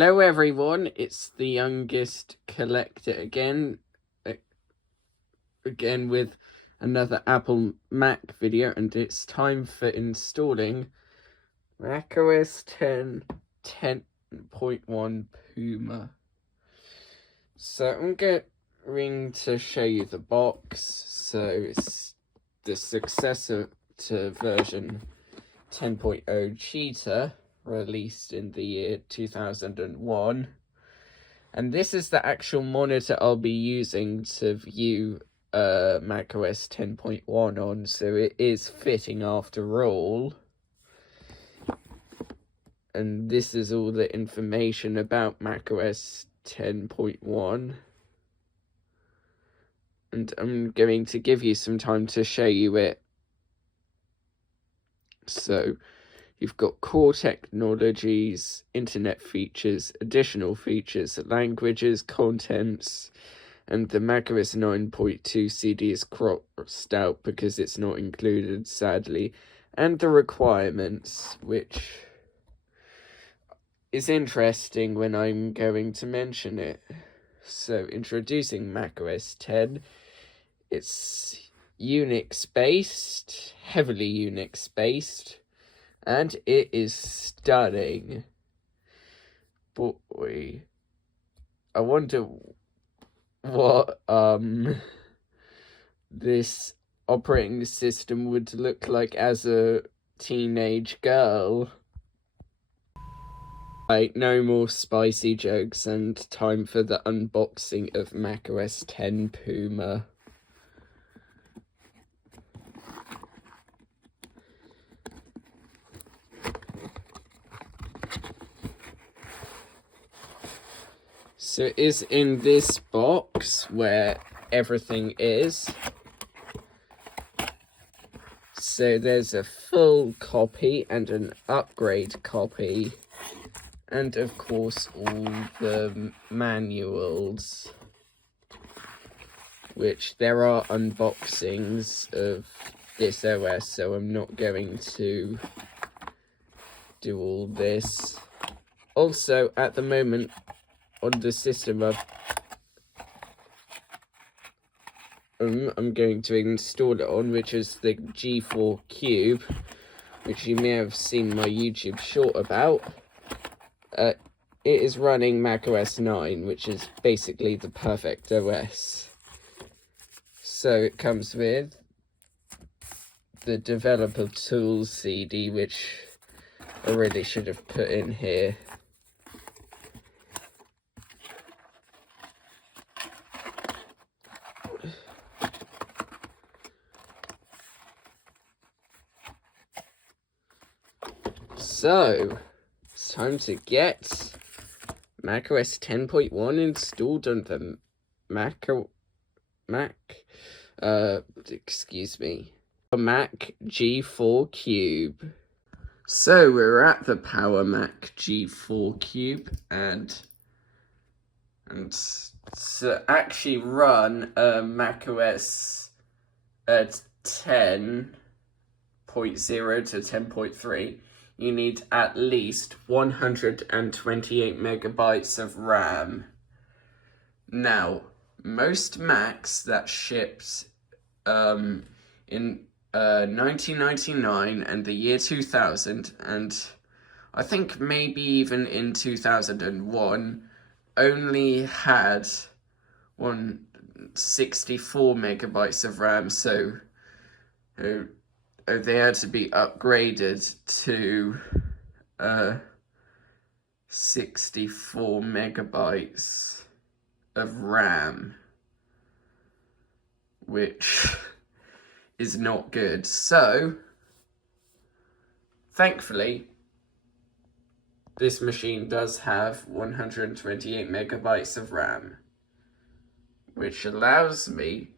Hello everyone, it's the youngest collector again with another Apple Mac video, and it's time for installing macOS 10 10.1 Puma. So I'm going to show you the box. So it's the successor to version 10.0 Cheetah, released in the year 2001. And this is the actual monitor I'll be using to view macOS 10.1 on, so it is fitting after all. And this is all the information about macOS 10.1. And I'm going to give you some time to show you it. So you've got core technologies, internet features, additional features, languages, contents, and the macOS 9.2 CD is crossed out because it's not included, sadly, and the requirements, which is interesting when I'm going to mention it. So, introducing macOS 10, it's Unix-based, heavily Unix-based, and it is stunning. Boy, I wonder what this operating system would look like as a teenage girl. Right, no more spicy jokes, and time for the unboxing of macOS 10 Puma. So it is in this box where everything is. So there's a full copy and an upgrade copy, and of course all the manuals, which there are unboxings of this OS, so I'm not going to do all this. Also, at the moment, on the system I'm going to install it on, which is the G4 Cube, which you may have seen my YouTube short about. It is running macOS 9, which is basically the perfect OS. So it comes with the Developer Tools CD, which I really should have put in here. So, it's time to get macOS 10.1 installed on the Mac G4 Cube. So we're at the Power Mac G4 Cube, and to actually run macOS 10.0 to 10.3, you need at least 128 megabytes of RAM. Now, most Macs that shipped in 1999 and the year 2000, and I think maybe even in 2001, only had 164 megabytes of RAM, so they had to be upgraded to 64 megabytes of RAM, which is not good. So, thankfully, this machine does have 128 megabytes of RAM, which allows me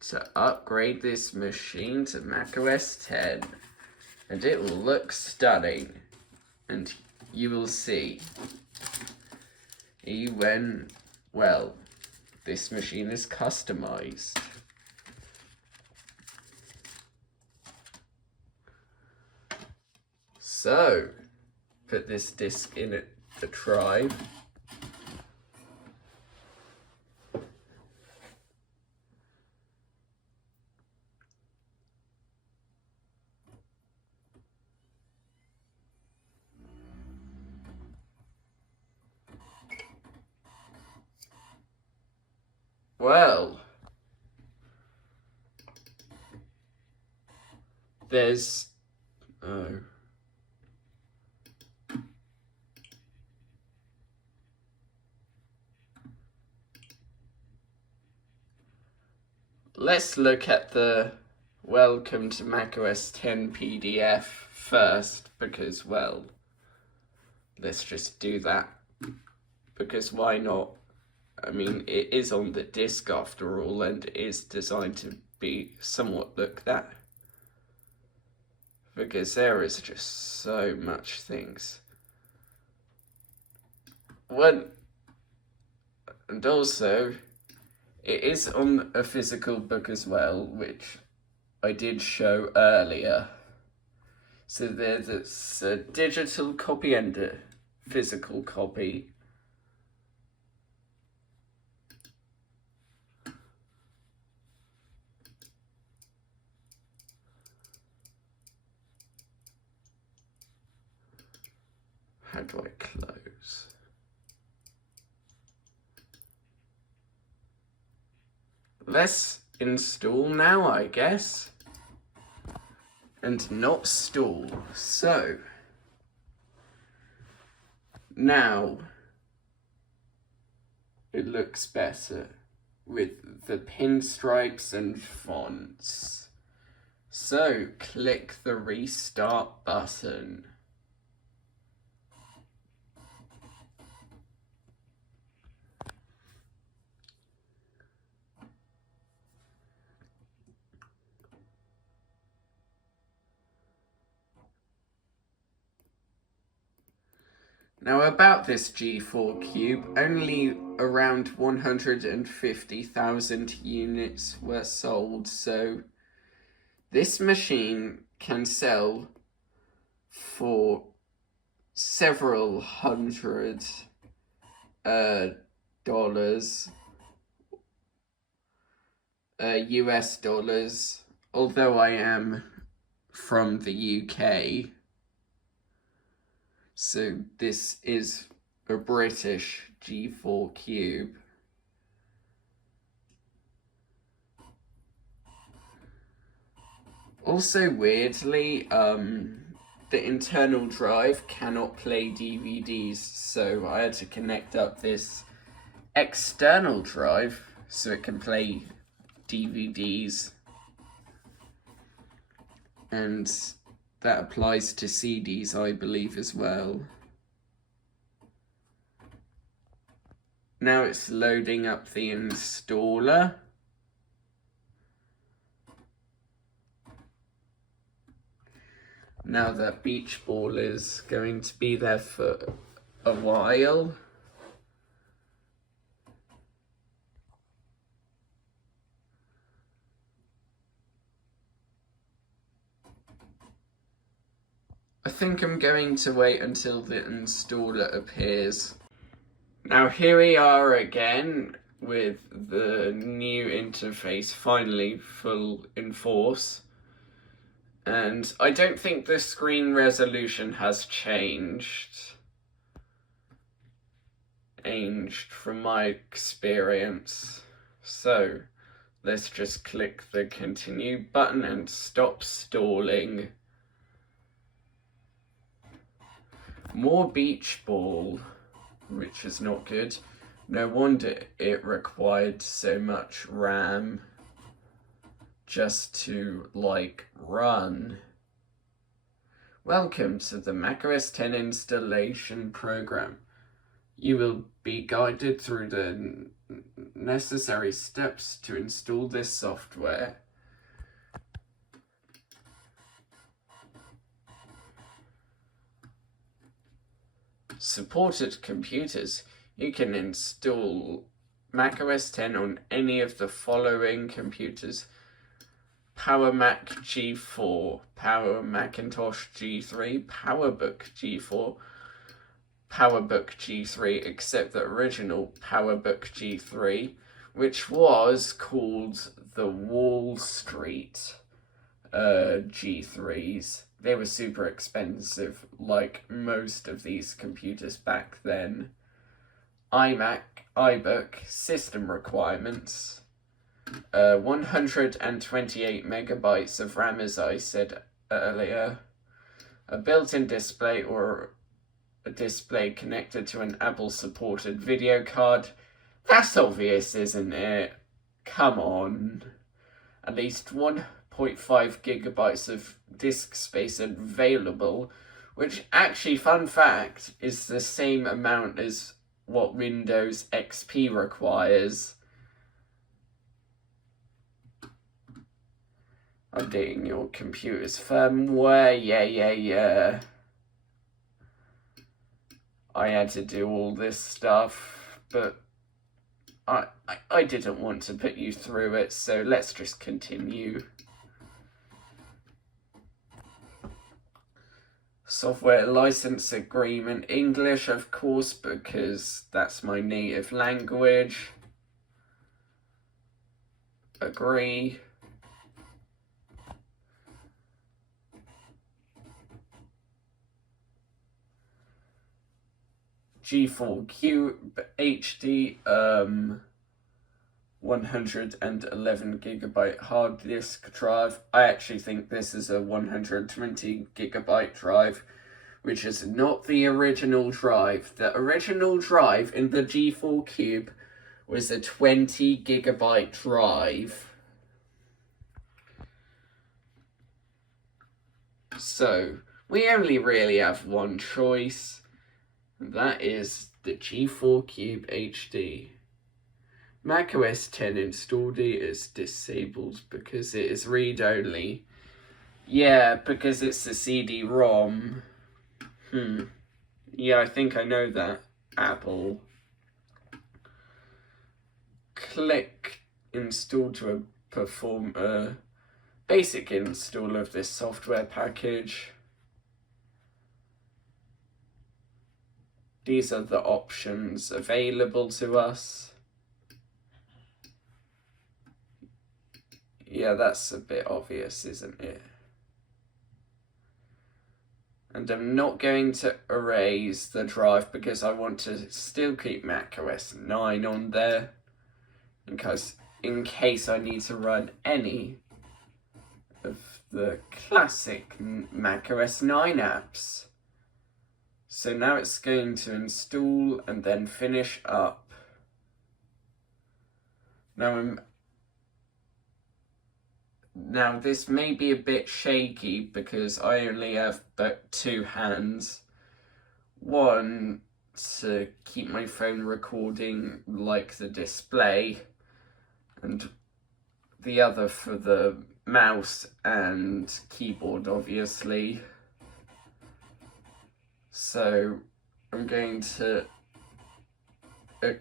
to upgrade this machine to macOS 10, and it will look stunning, and you will see when, well, this machine is customized. So, put this disc in the drive, well, there's... Oh. Let's look at the Welcome to macOS 10 PDF first, because, well, let's just do that. Because why not? I mean, it is on the disk after all, and it is designed to be somewhat looked at. Because there is just so much things. And also, it is on a physical book as well, which I did show earlier. So there's a digital copy and a physical copy. How do I close? Let's install now, I guess. And not stall. So, now it looks better with the pinstripes and fonts. So, click the restart button. Now about this G4 Cube, only around 150,000 units were sold, so this machine can sell for several hundred dollars, US dollars, although I am from the UK. So this is a British G4 Cube. Also, weirdly, the internal drive cannot play DVDs, so I had to connect up this external drive so it can play DVDs. And that applies to CDs, I believe, as well. Now it's loading up the installer. Now that Beach Ball is going to be there for a while. I think I'm going to wait until the installer appears. Now here we are again with the new interface finally full in force. And I don't think the screen resolution has changed from my experience. So let's just click the continue button and stop stalling. More Beach Ball, which is not good. No wonder it required so much RAM just to, like, run. Welcome to the macOS 10 installation program. You will be guided through the necessary steps to install this software. Supported computers. You can install macOS 10 on any of the following computers: Power Mac G4, Power Macintosh G3, PowerBook G4, PowerBook G3, except the original PowerBook G3, which was called the Wall Street G3s. They were super expensive, like most of these computers back then. iMac iBook system requirements. 128 megabytes of RAM, as I said earlier. A built-in display or a display connected to an Apple-supported video card. That's obvious, isn't it? Come on. At least 1.5 gigabytes of disk space available, which actually, fun fact, is the same amount as what Windows XP requires. Updating your computer's firmware, yeah. I had to do all this stuff, but I didn't want to put you through it, so let's just continue. Software license agreement, English, of course, because that's my native language. Agree. G4 HD, 111 gigabyte hard disk drive. I actually think this is a 120 gigabyte drive, which is not the original drive. The original drive in the G4 Cube was a 20 gigabyte drive. So, we only really have one choice. That is the G4 Cube HD. macOS 10 installed is disabled because it is read-only. Yeah, because it's a CD-ROM. Yeah, I think I know that. Apple. Click install to perform a basic install of this software package. These are the options available to us. Yeah, that's a bit obvious, isn't it? And I'm not going to erase the drive because I want to still keep macOS 9 on there. In case I need to run any of the classic macOS 9 apps. So now it's going to install and then finish up. Now this may be a bit shaky because I only have but two hands. One to keep my phone recording like the display, and the other for the mouse and keyboard, obviously. So I'm going to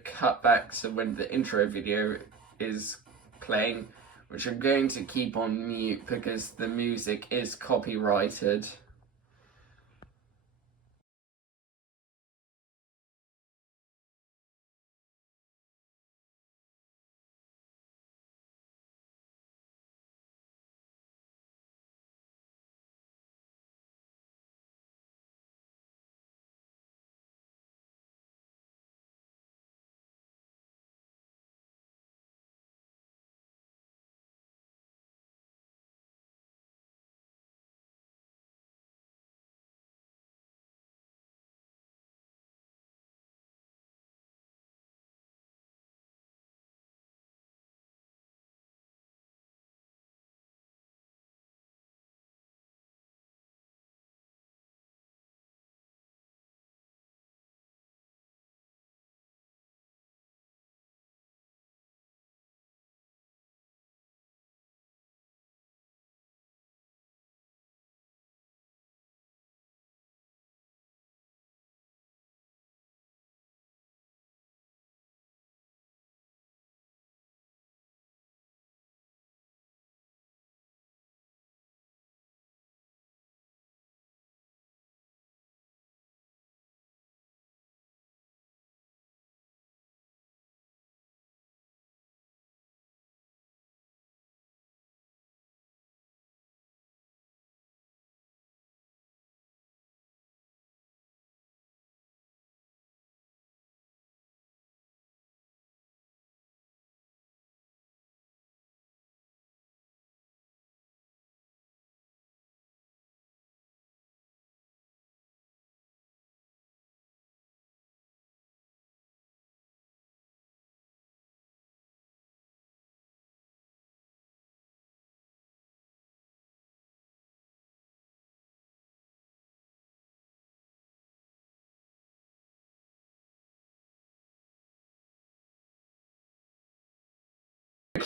cut back to when the intro video is playing, which I'm going to keep on mute because the music is copyrighted.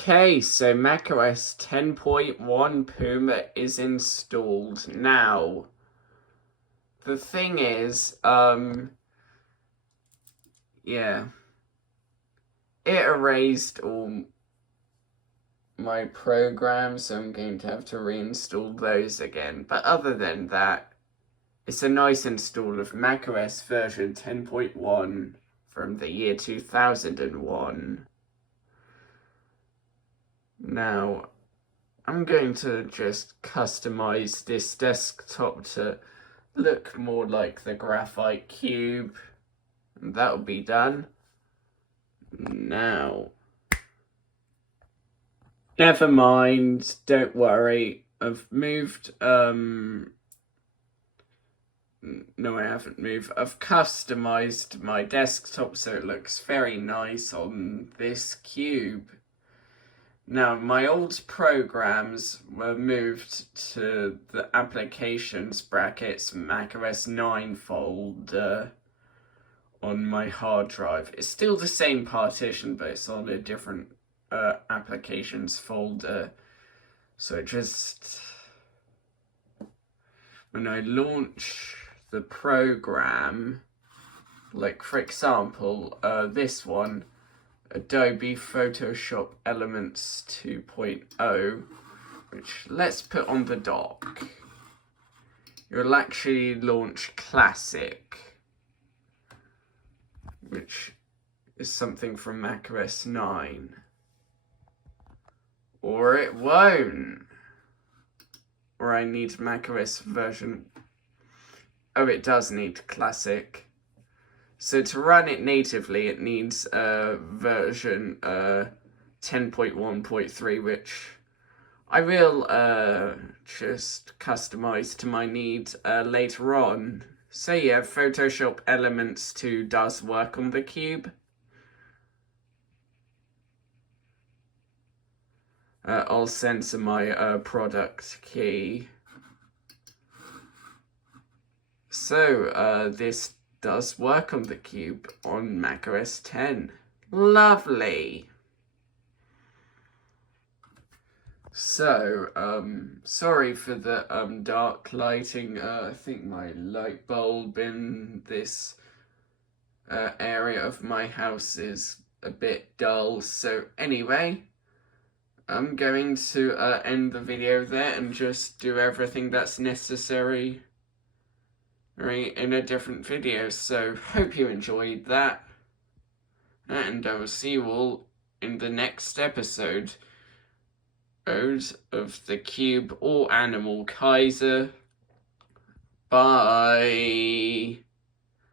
Okay, so macOS 10.1 Puma is installed. Now, the thing is, yeah, it erased all my programs, so I'm going to have to reinstall those again. But other than that, it's a nice install of macOS version 10.1 from the year 2001. Now, I'm going to just customize this desktop to look more like the graphite cube, and that'll be done. Now, never mind, don't worry, I've moved, no I haven't moved, I've customized my desktop so it looks very nice on this cube. Now, my old programs were moved to the applications brackets macOS 9 folder on my hard drive. It's still the same partition, but it's on a different applications folder. So just when I launch the program, like for example, this one, Adobe Photoshop Elements 2.0, which let's put on the dock. You'll actually launch Classic, which is something from macOS 9. Or it won't. Or I need macOS version. Oh, it does need Classic. So to run it natively, it needs version 10.1.3, which I will just customize to my needs later on. So yeah, Photoshop Elements 2 does work on the cube. I'll censor my product key. So this does work on the cube on macOS 10. Lovely. So, sorry for the dark lighting. I think my light bulb in this area of my house is a bit dull. So anyway, I'm going to end the video there and just do everything that's necessary in a different video. So hope you enjoyed that, and I will see you all in the next episode of the Cube or Animal Kaiser. Bye.